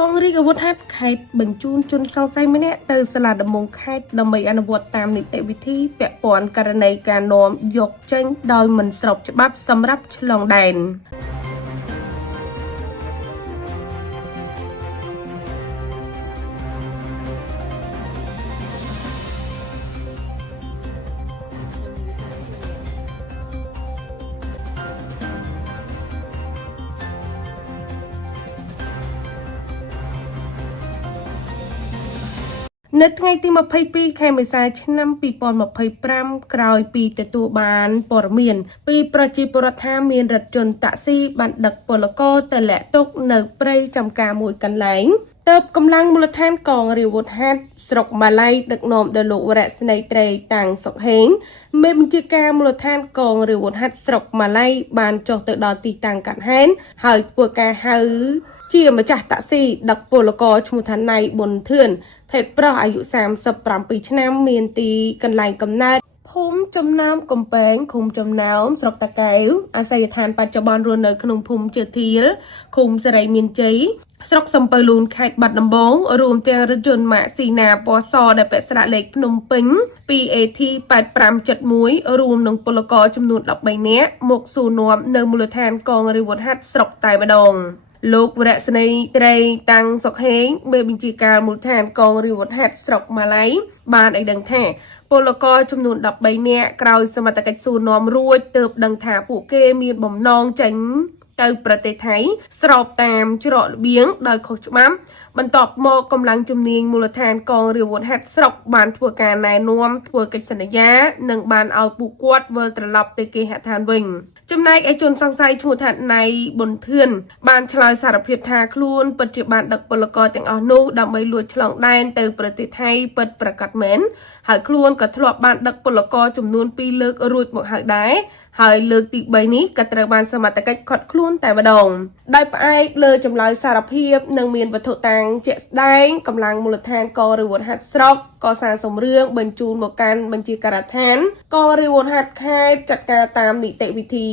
กองรีกอาวุธฮัดไข่บรรจุจนสองไซไม่แน่เตอสลัดดมงไข่ดำไปอนุวัตตามนิติวิธีแปะปอนการในการนอมยกเจ้งโดยมันสอบฉบับสำหรับฉลองแดนในថ្ងៃទី22ខែមេសាឆ្នាំ2025ក្រោយពីទទួលបានព័ត៌មានពីប្រជាពលរដ្ឋថាមានរថយន្តតាក់ស៊ីបានដឹកពលករទៅលាក់ទុកនៅព្រៃចំការមួយកន្លែងទើបកម្លាំងមូលដ្ឋានកងរាជអាវុធហត្ថស្រុកម៉ាឡៃដឹកនាំដោយលោកវរៈស្នេហ៍ត្រីតាំងសុកហេងមេបញ្ជាការមូលដ្ឋានកងរាជអាវុធហត្ថស្រុកម៉ាឡៃបានចុះទៅដល់ទីតាំងកាត់ហេនហើយធ្វើការហៅជាម្ចាស់តាក់ស៊ីដឹកពលករឈ្មោះថាណៃប៊ុនធឿនភេទប្រុសអាយុ37ឆ្នាំមានទីកន្លែងកំណើតភូមិចំណាមកំពែងឃុំចំណាមស្រុកតាកែវអាស័យដ្ឋានបច្ចុប្បន្នរស់នៅក្នុងភូមិជាធាលឃុំសេរីមានជ័យស្រុកសំពៅលូនខេត្តបាត់ដំបងរួមទាំងរថយន្តម៉ាកស៊ីណាពណ៌សដែលពាក់ស្លាកលេខភ្នំពេញ 2AT 8571រួមនឹងពលករចំនួន13នាក់មកសួរនាំនៅមូលដ្ឋានកងរាជអាវុធហត្ថស្រុកតែម្ដងលោកវរៈស្នេហ៍ត្រីតាំងសុកហេងមេបញ្ជាការមូលដ្ឋានកងរាជអាវុធហត្ថស្រុកម៉ាឡៃបានឲ្យដឹងថាពលករចំនួន13នាក់ក្រោយសមត្ថកិច្ចសួរនាំរួចទើបដឹងថាពួកគេមានបំណងចេញទៅប្រទេសថៃស្របតាមច្រករបៀងដោយខុសច្បាប់បន្ទាប់មកកម្លាំងជំនាញមូលដ្ឋានកងរាជអាវុធហត្ថស្រុកបានធ្វើការណែនាំធ្វើកិច្ចសន្យានិងបានឲ្យពួកគាត់វិលត្រឡប់ទៅគេហដ្ឋានវិញចំណែកឯជនសង្ស័យឈ្មោះថាណៃប៊ុនធឿនបានឆ្លើយសារភាពថាខ្លួនពិតជាបានដឹកពលករទាំងអស់នោះដើម្បីលួចឆ្លងដែនទៅប្រទេសថៃពិតប្រាកដមែនហើយខ្លួនក៏ធ្លាប់បានដឹកពលករចំនួន2លើករួចមកហើយដែរហើយលើកទី3នេះក៏ត្រូវបានសមត្ថកិច្ចឃាត់ខ្លួនតែម្ដងដោយផ្អែកលើចម្លើយសារភាពនិងមានវត្ថុតាំងជាក់ស្ដែងកម្លាំងមូលដ្ឋានកងរាជអាវុធហត្ថស្រុកក៏សារសំរឿងបញ្ជូនមកកាន់បញ្ជាការដ្ឋានកងរាជអាវុធហត្ថខេត្តចាត់ការតាមនីតិវិធី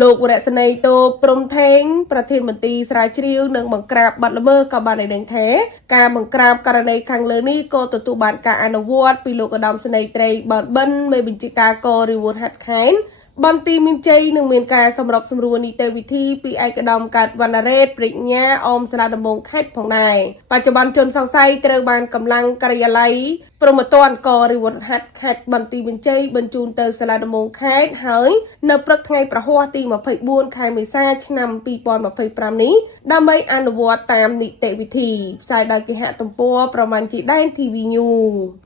លោកវរៈស្នេហ៍តូព្រំថេងប្រធានមន្ត្រីស្រាវជ្រាវនិងបង្ក្រាបបទល្មើសក៏បានឲ្យដឹងថាការបង្ក្រាបករណីខាងលើនេះក៏ទទួលបានការអនុវត្តពីលោកឧត្តមស្នេហ៍ត្រីបនបិនមេបញ្ជាការកងរាជអាវុធហត្ថខេត្តបន្ទីមានជ័យនឹងមានការសម្របសម្រួលនីតិវិធីពីឯកឧត្តមកើតវណ្ណរ៉េតប្រាជ្ញាអមសាលាដំបងខេត្តផងដែរបច្ចុប្បន្នជនសង្ស័យត្រូវបានកម្លាំងការិយាល័យព្រមត្តនកងរាជអាវុធហត្ថខេត្តបន្ទីមានជ័យបញ្ជូនទៅសាលាដំបងខេត្តហើយនៅព្រឹកថ្ងៃប្រហ័សទី24ខែមេសាឆ្នាំ2025នេះដើម្បីអនុវត្តតាមនីតិវិធីផ្សាយដោយគេហទំព័រប្រមាណជាដែន TV News